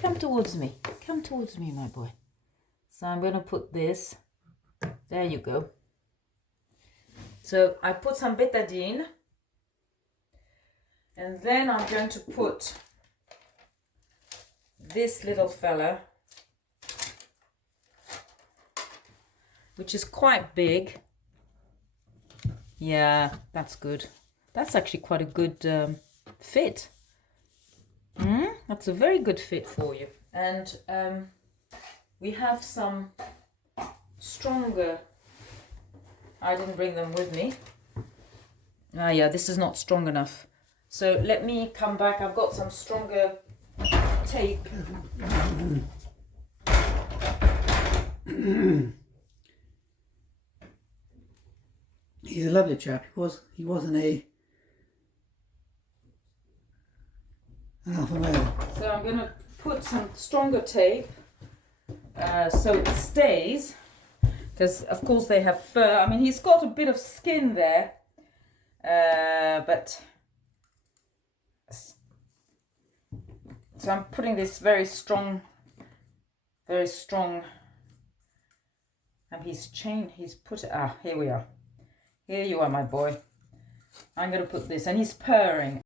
Come towards me. Come towards me, my boy. So I'm going to put this. There you go. So I put some betadine. And then I'm going to put this little fella, which is quite big. Yeah, that's good. That's actually quite a good fit. That's a very good fit for you. And we have some stronger. I didn't bring them with me. Ah, yeah, this is not strong enough. So let me come back. I've got some stronger tape. He's a lovely chap. He wasn't an alpha male. So I'm going to put some stronger tape so it stays. Because of course they have fur. I mean, he's got a bit of skin there. But so I'm putting this very strong, and he's put it, here we are. Here you are, my boy. I'm going to put this, and he's purring.